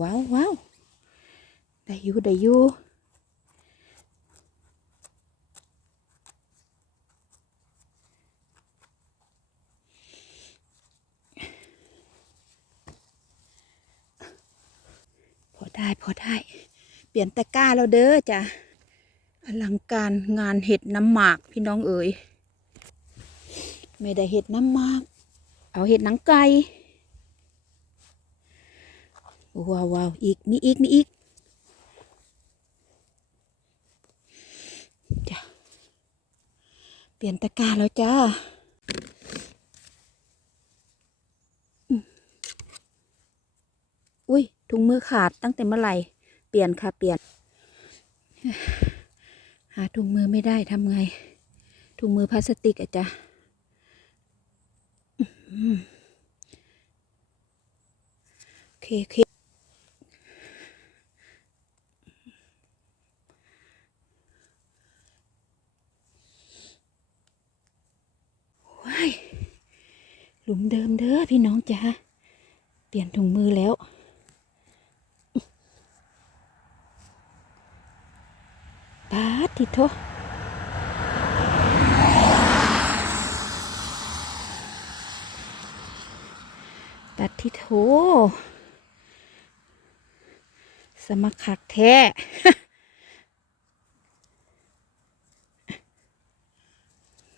ว้าวว้าวได้อยู่ได้อยู่พอได้พอได้ เปลี่ยนตะกร้าแล้วเด้อจ้ะอลังการงานเห็ดน้ำหมากพี่น้องเอ๋ยไม่ได้เห็ดน้ำหมาก เอาเห็ดหนังไก่ ว้าวว้าวอีกมีอีกมีอีกจ้ะเปลี่ยนตะกร้าแล้วจ้าอุ้ยถุงมือขาดตั้งแต่เมื่อไหร่เปลี่ยนค่ะเปลี่ยน หาถุงมือไม่ได้ทำไง ถุงมือพลาสติกอะจ้ะโอเคโอเคว้ายหลุมเดิมเด้อ พี่น้องจ้าเปลี่ยนถุงมือแล้ว ปาดทิโทปัดทิโทสมัครคักแท้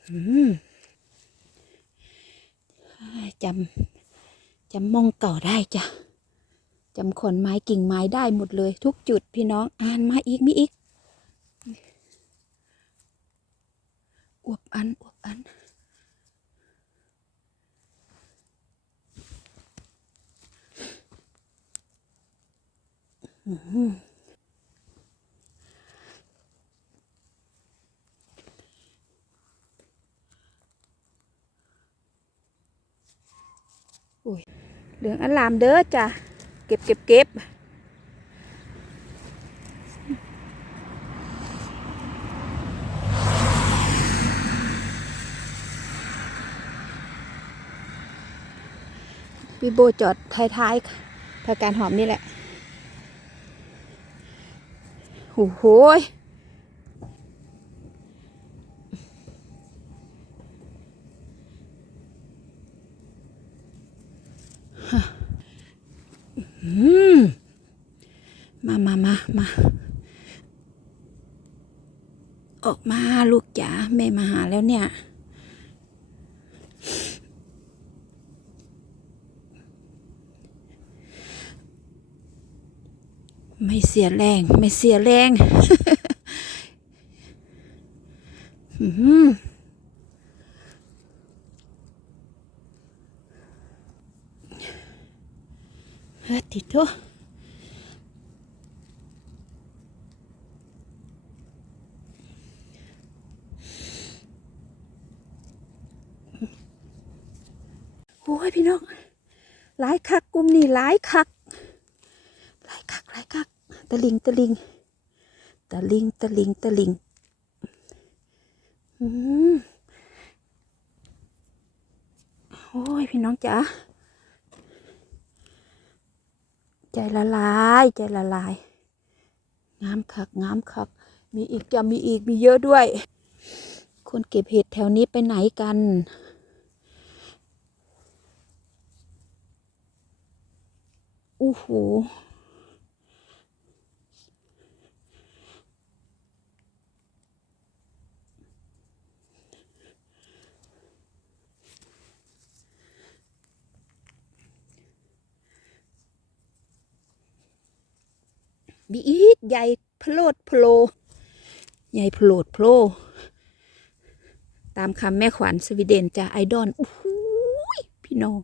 อืมจำ จำมองเก่าได้จ้ะจำขอนไม้กิ่งไม้ได้หมดเลย ทุกจุดพี่น้องอ่านมาอีกมีอีกอวบอันอวบอันอืมหืออุ้ยเห ลืองอลามเด้อจ้ะ เก็บเก็บเก็บพี่โบจอดท้ายๆพาการหอมนี่แหละโอ้โห มามามามา ออกมาลูกจ๋าแม่มาหาแล้วเนี่ย ไม่เสียแรง ไม่เสียแรง อื้อหือ เฮ้ยติดตัวโอ้ยพี่น้องหลายคักกลุ่มนี่หลายคักหลายคักหลายคักตะลิงตะลิงตะลิงตะลิงตะลิงอืมโอ้ยพี่น้องจ๋า ใจละลายใจละลายงามคักงามคัก มีอีกจะมีอีกมีเยอะด้วย คนเก็บเห็ดแถวนี้ไปไหนกันอู้หู มีอีกใหญ่พโลดโพลใหญ่โพลดโพลตามคำแม่ขวัญสวีเดนจ้ะไอดอลโอ้หยพี่น้อง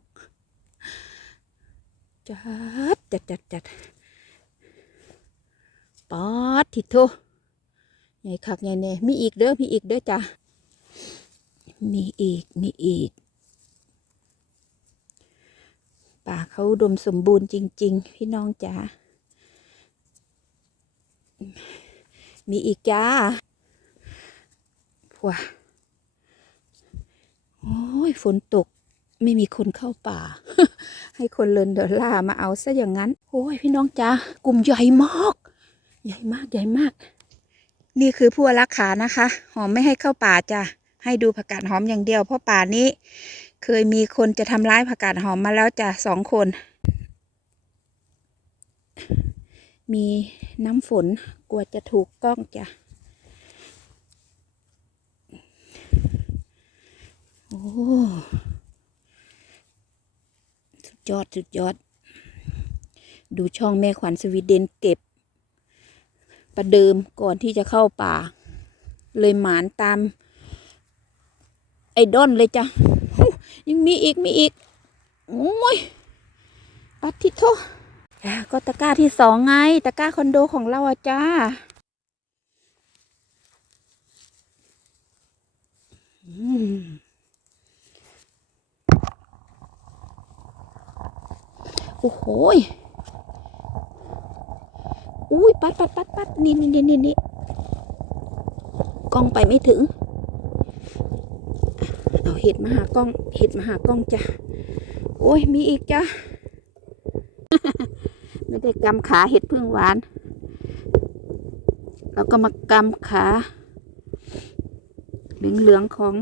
จัดจัดจัดจัดปอดทิโทใหญ่คักใหญ่แน่มีอีกเด้อมีอีกเด้อจ้ะมีอีกมีอีกป่าเขาดมสมบูรณ์จริง ๆ พี่น้องจ๋า มีอีกจ้าผัวโอ้ยฝนตกไม่มีคนเข้าป่า ให้คนเลินเดอล่ามาเอาซะอย่างนั้น โอ้ยพี่น้องจ้ากลุ่มใหญ่มาก ใหญ่มากใหญ่มาก นี่คือผู้รักขานะคะ หอมไม่ให้เข้าป่าจ้ะให้ดูผักกาดหอมอย่างเดียวเพราะป่านี้ เคยมีคนจะทำร้ายผักกาดหอมมาแล้วจ้ะสองคน มีน้ำฝนกลัวจะถูกกล้องจ้ะโอ้สุดยอดสุดยอด ดูช่องแม่ขวัญสวีเดนเก็บ ประเดิมก่อนที่จะเข้าป่า เลยหมานตาม ไอ้ดอนเลยจ้ะยังมีอีกมีอีกโอ้ยปัดทิโทอะ ก็ตะกร้าที่สองไง ตะกร้าคอนโดของเราอะจ้าอืมโอ้โหอุ้ยปัดปัดปัดปัดนี่นี่นี่นี่นี่กล้องไปไม่ถึง เอาเห็ดมาหากล้อง เห็ดมาหากล้องจ้ะ โอ้ย มีอีกจ้ะ ได้กำขาเห็ดพึ่งหวาน แล้วก็มากำขาเหลืองๆของ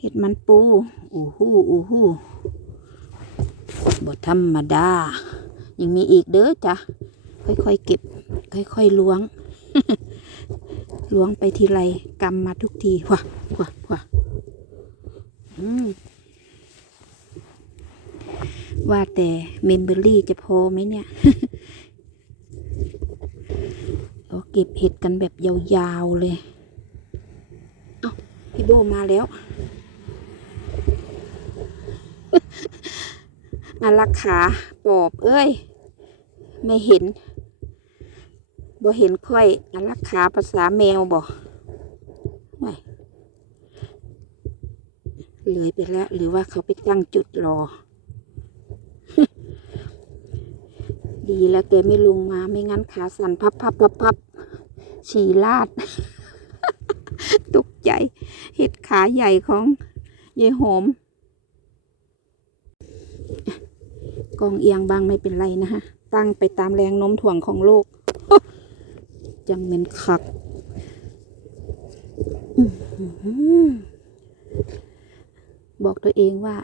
เห็ดมันปูอู้หู้อู้หู้บทธรรมดา ยังมีอีกเด้อจ้ะ ค่อยๆเก็บ ค่อยๆล้วง ล้วงไปทีไรกำมาทุกทีว่ะว่ะว่ะอืม ว่าแต่เมมเบอรี่จะพอไหมเนี่ยเราเก็บเห็ดกันแบบยาวๆเลยเอ้าพี่โบมาแล้วอารักขาปอบเอ้ย ไม่เห็นบ่เห็นค่อยอารักขาภาษาแมวบ่ไม่เลยไปแล้ว หรือว่าเขาไปตั้งจุดรอ ดีแล้วแกไม่ลงมาไม่งั้นขาสั่นพับพับพับพับฉี่ลาด ตกใจ เห็ดขาใหญ่ของยายหอมกองเอียงบางไม่เป็นไรนะฮะ ตั้งไปตามแรงโน้มถ่วงของโลก จังเหม็นคักบอกตัวเองว่า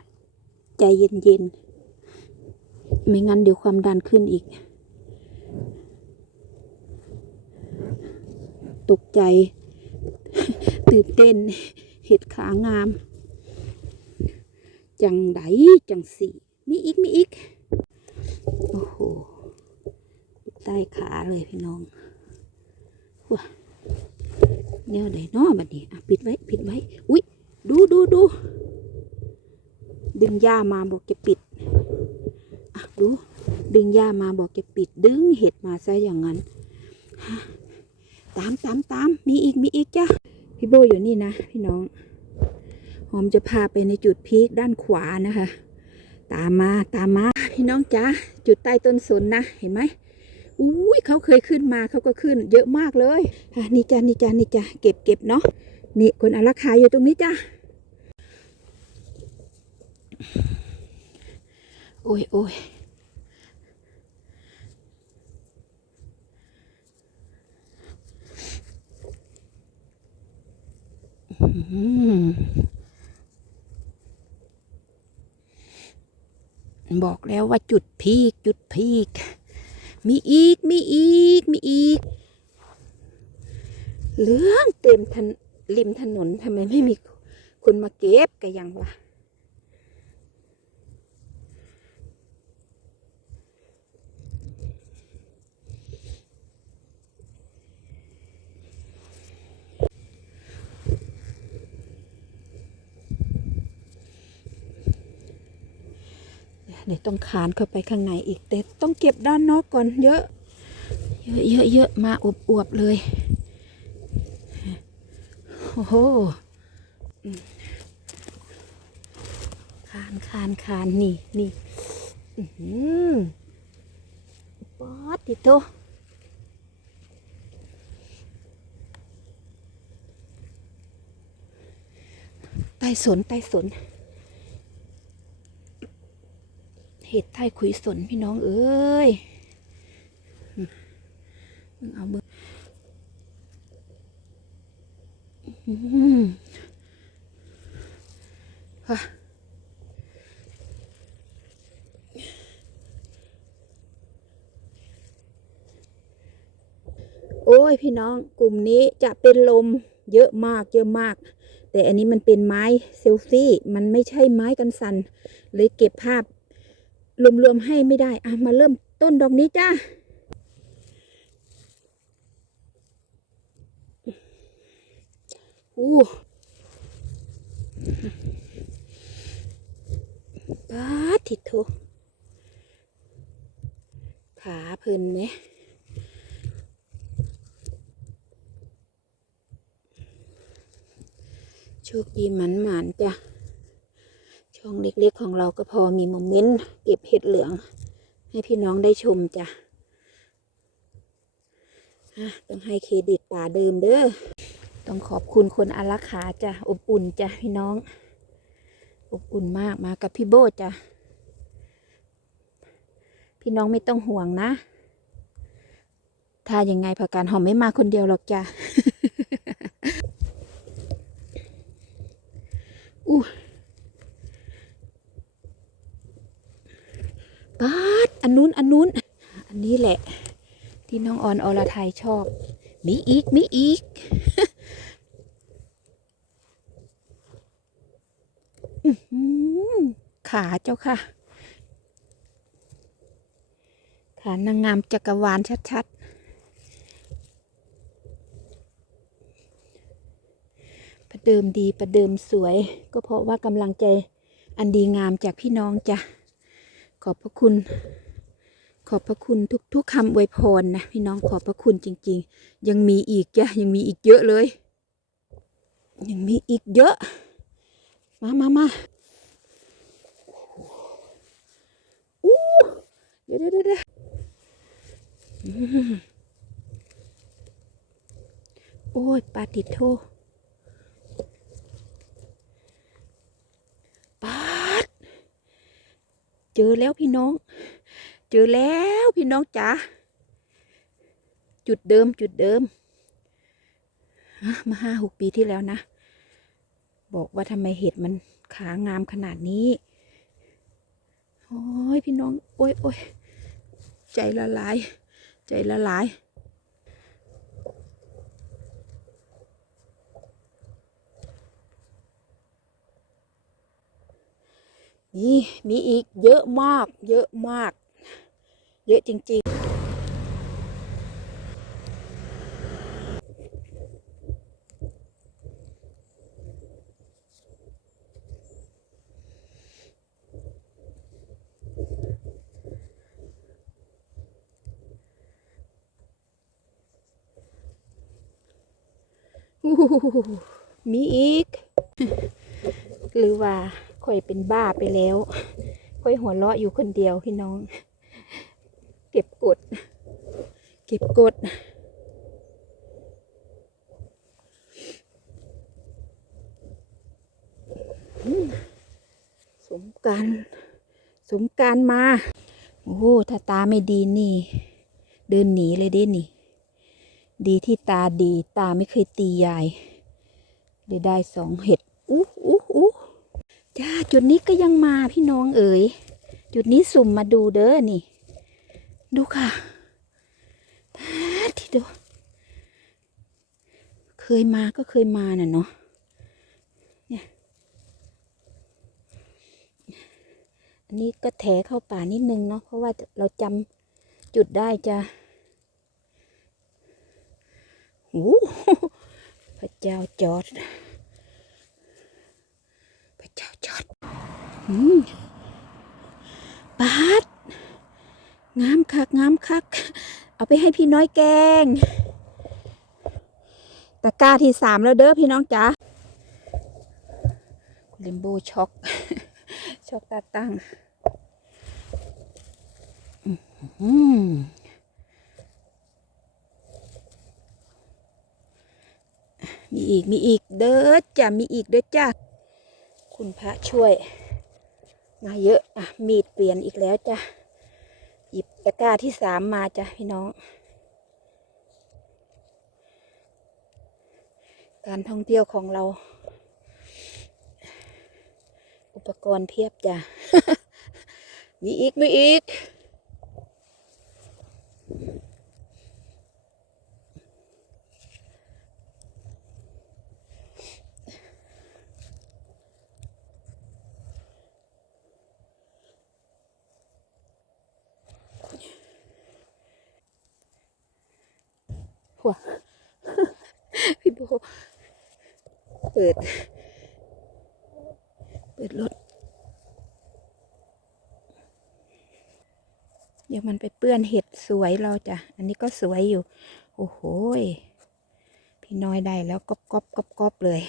ใจเย็นๆ ไม่งั้นเดี๋ยวความดันขึ้นอีก ตกใจ ตื่นเต้น เห็ดขางาม จังไดจังสีมีอีก มีอีก โอ้โห ใต้ขาเลยพี่น้องว้าแนวไหนน้อบัดนี้อะปิดไว้ ปิดไว้ อุ๊ย ดูดูดู ดึงย่ามาบอกจะปิด ดู ดึงย่ามาบอกจะปิดดึงเห็ดมาซะอย่างนั้น ตามตามตามมีอีกมีอีกจ้ะพี่โบอยู่นี่นะ พี่น้อง หอมจะพาไปในจุดพีคด้านขวานะคะ ตามมาตามมาพี่น้องจ้าจุดใต้ต้นสนนะเห็นไหมอุ้ยเขาเคยขึ้นมาเขาก็ขึ้น เยอะมากเลยอะนี่จ้านี่จ้านี่จ้าเก็บเก็บเนาะนี่คนอารักขาอยู่ตรงนี้จ้าโอ้ยโอ้ยอืม บอกแล้วว่าจุดพีกจุดพีก มีอีกมีอีกมีอีก เหลืองเต็มทันริมถนนทำไมไม่มีคนมาเก็บกันยังวะ เดี๋ยวต้องคานเข้าไปข้างในอีกแต่ต้องเก็บด้านนอกก่อนเยอะ เยอะเยอะเยอะมาอวบอวบๆเลย โอ้โหคานคานคานนี่นี่อือหือป๊อดติโตใต้สนใต้สน เห็ดไทยคุยสนพี่น้องเอ้ยมึงเอาเบอร์อืมฮะโอ้ยพี่น้องกลุ่มนี้จะเป็นลมเยอะมากเยอะมาก แต่อันนี้มันเป็นไม้เซลฟี่ มันไม่ใช่ไม้กันสันเลยเก็บภาพ รวมๆให้ไม่ได้อะมาเริ่มต้นดอกนี้จ้าอู้ปาทิดโทขาเพิ่นไหมโชคดีหมันหมานๆจ้ะ ช่องเล็กๆของเราก็พอมีโมเมนต์เก็บเห็ดเหลือง ให้พี่น้องได้ชมจ้ะอะต้องให้เครดิตป่าเดิมเด้อ ต้องขอบคุณคนอารักขาจ้ะ อบอุ่นจ้ะพี่น้อง อบอุ่นมากมากับพี่โบจ้ะ พี่น้องไม่ต้องห่วงนะ ถ้ายังไงผักการหอมไม่มาคนเดียวหรอกจ้ะอู้ ปาดอันนู้นอันนู้น อันนี้แหละ ที่น้องออนอรไทยชอบ มีอีกมีอีกขาเจ้าค่ะ ขานางงามจักรวาลชัดๆ ประเดิมดีประเดิมสวย ก็เพราะว่ากำลังใจอันดีงามจากพี่น้องจ้ะ อบพระคุณ ขอบพระคุณทุกๆคำอวยพรนะพี่น้องขอบพระคุณจริง ๆ ยังมีอีกจ้ะยังมีอีกเยอะเลย ยังมีอีกเยอะ มามามาอู้เดี๋ยวเดี๋ยวเดี๋ยวเดี๋ยวอืมโอ้ยปาติดโทปา เจอแล้วพี่น้อง เจอแล้วพี่น้องจ๋าจุดเดิมจุดเดิม มาห้าหกปีที่แล้วนะ บอกว่าทำไมเห็ดมันขางามขนาดนี้ โอ้ยพี่น้อง โอ้ยโอ้ยใจละลาย ใจละลาย มีมีอีกเยอะมาก เยอะมาก เยอะจริง ๆมีอีก หรือว่า ค่อยเป็นบ้าไปแล้ว ค่อยหัวเราะอยู่คนเดียวพี่น้อง เก็บกด เก็บกดสมการสมการมา โอ้โหถ้าตาไม่ดีนี่ เดินหนีเลยเด้นี่ ดีที่ตาดี ตาไม่เคยตียายเลยได้สองเห็ด จ้าจุดนี้ก็ยังมาพี่น้องเอ๋ยจุดนี้สุ่มมาดูเด้อนี่ ดูค่ะพาที่ดูเคยมาก็เคยมาน่ะเนาะเนี่ยอันนี้ก็แถเข้าป่านิดนึงเนาะเพราะว่าเราจำจุดได้จะโอ้โหพระเจ้าจอด เจ้าจอดอืมปาดงามคักงามคัก เอาไปให้พี่น้อยแกงตะกร้าที่สามแล้วเด้อพี่น้องจ๋าลิมโบช็อกช็อกตาตั้งมมีอีกมีอีกเด้อจ้ะมีอีกเด้อจ้ะ คุณพระช่วย มาเยอะอะมีดเปลี่ยนอีกแล้วจ้ะหยิบตะกร้าที่สามมาจ้ะพี่น้อง การท่องเที่ยวของเรา อุปกรณ์เพียบจ้ะมีอีกมีอีก หัวพี่โบเปิด เปิดรถ เดี๋ยวมันไปเปื้อนเห็ดสวยเราจ้ะ อันนี้ก็สวยอยู่ โอ้โหพี่น้อยได้แล้วก๊อบก๊อบก๊อบก๊อบเลย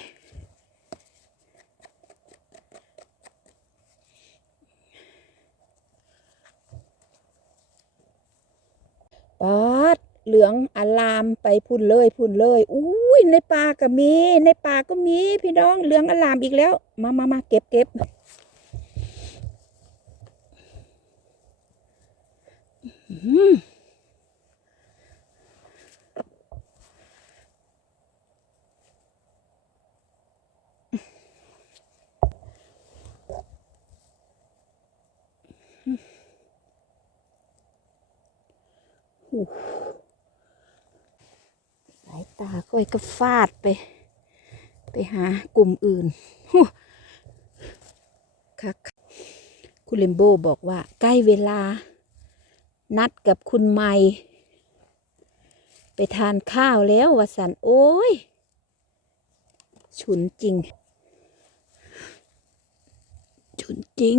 ป๊า เหลืองอลามไปพุ่นเลยพุ่นเลยอุ้ยในป่าก็มี ในป่าก็มี พี่น้องเหลืองอลามอีกแล้ว มามามาเก็บเก็บอื้ ตาก้อยก็ฟาดไป ไปหากลุ่มอื่นคักคุณเลมโบบอกว่า ใกล้เวลา นัดกับคุณไมไปทานข้าวแล้ววสันโอ้ย ฉุนจริง ฉุนจริง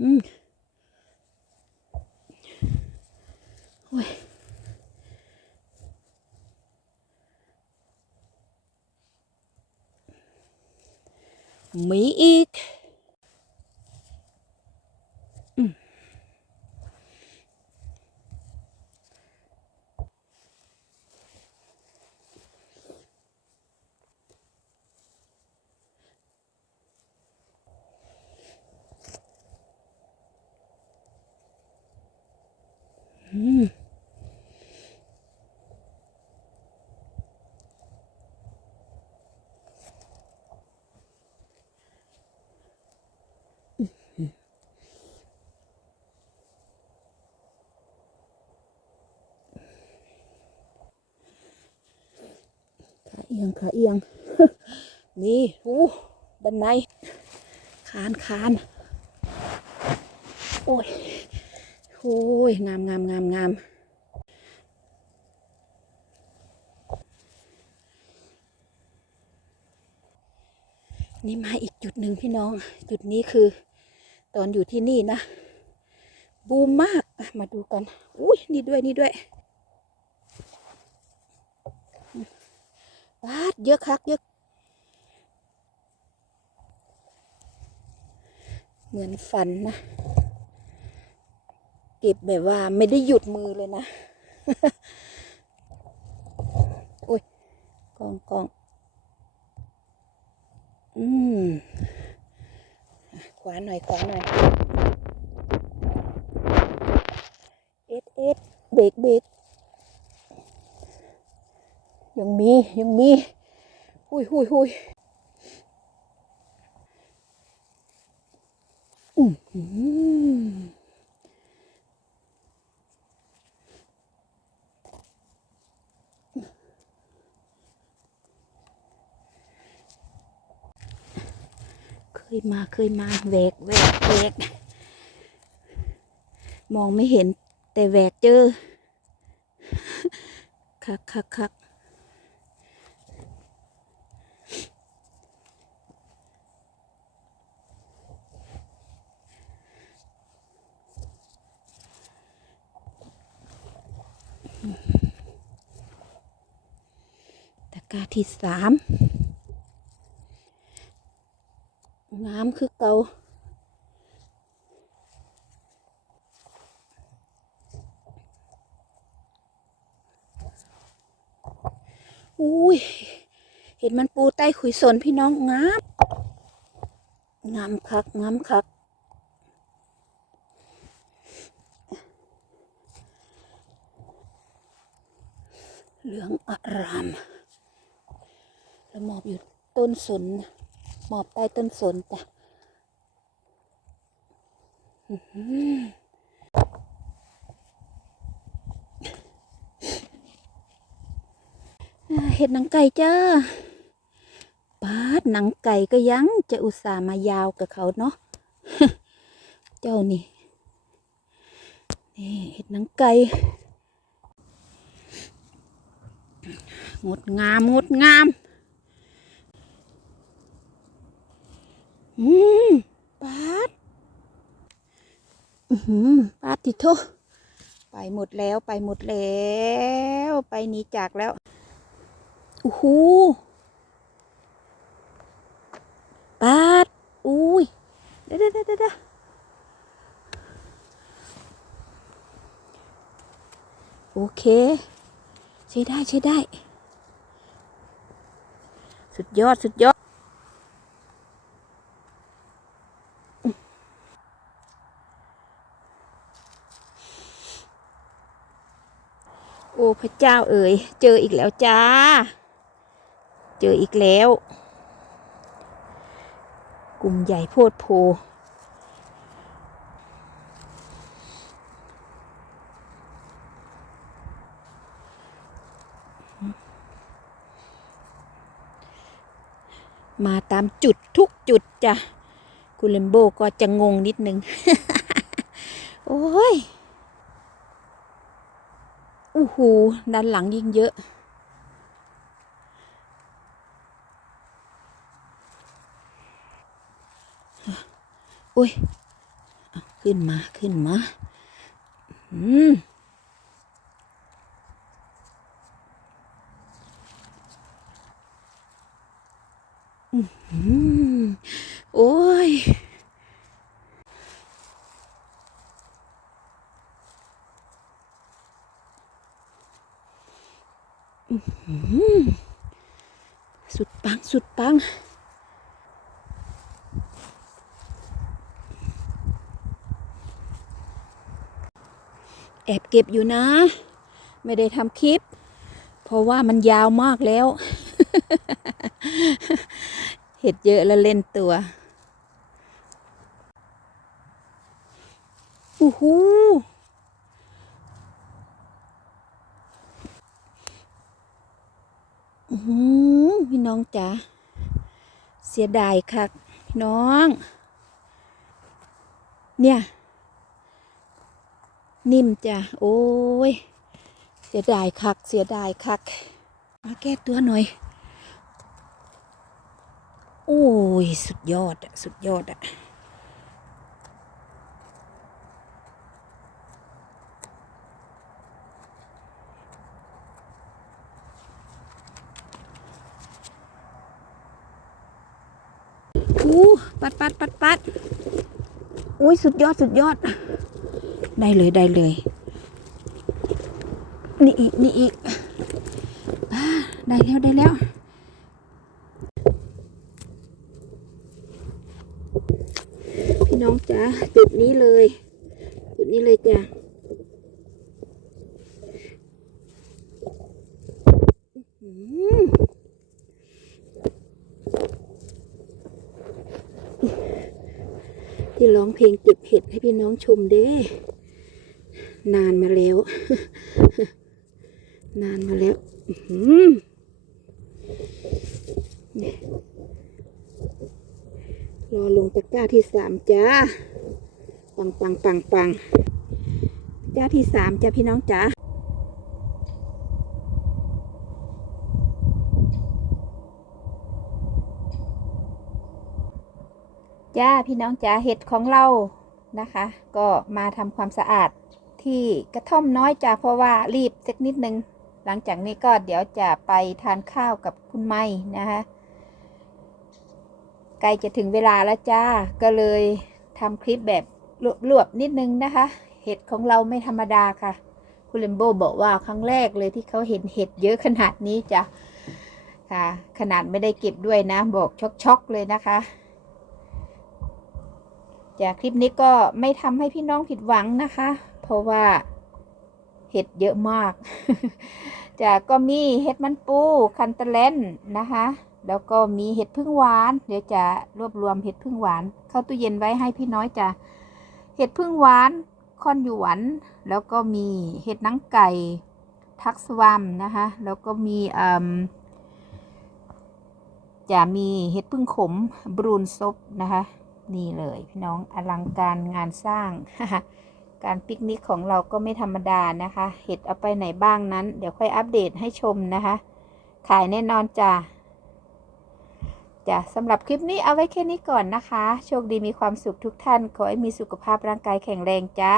อืมโอ้ อียงขาเอียง นี่อู้ด้านในคานคานโอ้ยโอ้ยงามงามงามงามนี่มาอีกจุดหนึ่งพี่น้อง จุดนี้คือ ตอนอยู่ที่นี่นะ บูมมาก มาดูกัน อุ้ยนี่ด้วยนี่ด้วย บาดเยอะคักเยอะ เหมือนฝันนะ เก็บแบบว่าไม่ได้หยุดมือเลยนะโอ้ยกองกองอืมอะขวาหน่อยขวาหน่อย เอ็ดเอ็ดเบรกเบรก ยังมียังมีหุยหุยหุยอือหือเคยมาเคยมาแหวกแหวกแหวกมองไม่เห็นแต่แหวกเจอคักคักคัก กาที่สามงามคือเกาอุ้ย เห็นมันปูใต้ขุยสนพี่น้องงาม งามคัก งามคัก เหลืองอาราม หมอบอยู่ต้นสนหมอบใต้ต้นสนจ้ะเห็ดหนังไก่จ้าปาดหนังไก่ก็ยังจะอุตส่าห์มายาวกับเขาเนาะ เจ้านี่ นี่เห็ดหนังไก่ งดงาม งดงาม อืมปาดอือหือปาดติโทไปหมดแล้วไปหมดแล้ว ไปหนีจากแล้วโอ้โหปาดอุ้ยเด้อเด้อเด้อเด้อโอเค ใช้ได้ใช้ได้ สุดยอด สุดยอด พระเจ้าเอ๋ยเจออีกแล้วจ้า เจออีกแล้ว กลุ่มใหญ่โพดโพมาตามจุดทุกจุดจ้ะคุณเลมโบก็จะงงนิดนึง โอ้ย อู้หูด้านหลังยิ่งเยอะ อุ้ย ขึ้นมาขึ้นมา อืมอืมโอ้ย อื้อหือ สุดปัง สุดปัง แอบเก็บอยู่นะ ไม่ได้ทำคลิป เพราะว่ามันยาวมากแล้ว เห็ดเยอะแล้วเล่นตัวอู้หูอื้อหือ พี่น้องจ๋าเสียดายคักพี่น้อง เนี่ย นิ่มจ้ะโอ้ย เสียดายคัก เสียดายคัก มาแก้ตัวหน่อย โอ้ย สุดยอดอะสุดยอดอะอู้ ปัดปัดปัดปัดอุ้ยสุดยอดสุดยอด ได้เลยได้เลย นี่อีกนี่อีกได้แล้วได้แล้ว พี่น้องจ๋าจุดนี้เลย จุดนี้เลยจ้ะอื้อหือที่ร้องเพลงเก็บเห็ดให้ พี่น้องชมเด้นานมาแล้ว นานมาแล้วรอลงตะกร้าที่สามจ้า ปังปังปังปังตะกร้าที่สามจ้าพี่น้องจ้าจ้าพี่น้องจ้าเห็ดของเรา นะคะ ก็มาทำความสะอาดที่กระท่อมน้อยจ้าเพราะว่ารีบสักนิดนึง หลังจากนี้ก็เดี๋ยวจะไปทานข้าวกับคุณไม่นะคะใกล้จะถึงเวลาแล้วจ้า ก็เลยทำคลิปแบบรวบๆนิดนึงนะคะ เห็ดของเราไม่ธรรมดาค่ะ คุณเลมโบบอกว่าครั้งแรกเลยที่เขาเห็นเห็ดเยอะขนาดนี้จ้ะค่ะ ขนาดไม่ได้เก็บด้วยนะ บอกช็อกๆเลยนะคะ จากคลิปนี้ก็ไม่ทำให้พี่น้องผิดหวังนะคะ เพราะว่าเห็ดเยอะมาก จากก็มีเห็ดมันปูคันตะเลนนะคะ แล้วก็มีเห็ดพึ่งหวาน เดี๋ยวจะรวบรวมเห็ดพึ่งหวาน เข้าตู้เย็นไว้ให้พี่น้อยจะเห็ดพึ่งหวานคอนหยวน แล้วก็มีเห็ดนังไก่ ทักสวัมนะคะ แล้วก็มีอืมจะมีเห็ดพึ่งขมบรูนซบนะคะ นี่เลยพี่น้องอลังการงานสร้าง การปิกนิกของเราก็ไม่ธรรมดานะคะ เห็ดเอาไปไหนบ้างนั้น เดี๋ยวค่อยอัปเดตให้ชมนะคะ ขายแน่นอนจ้ะจ้ะสำหรับคลิปนี้เอาไว้แค่นี้ก่อนนะคะ โชคดีมีความสุขทุกท่าน ขอให้มีสุขภาพร่างกายแข็งแรงจ้า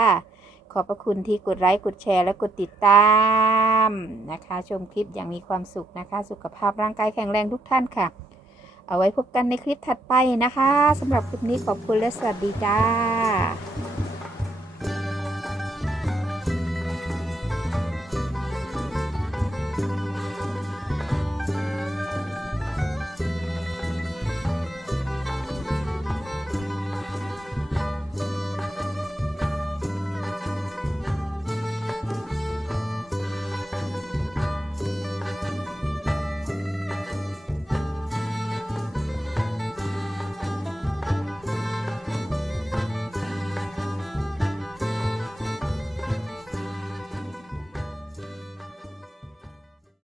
ขอบพระคุณที่กดไลค์กดแชร์และกดติดตามนะคะ ชมคลิปอย่างมีความสุขนะคะ สุขภาพร่างกายแข็งแรงทุกท่านค่ะ เอาไว้พบกันในคลิปถัดไปนะคะสำหรับคลิปนี้ขอบคุณและสวัสดีจ้า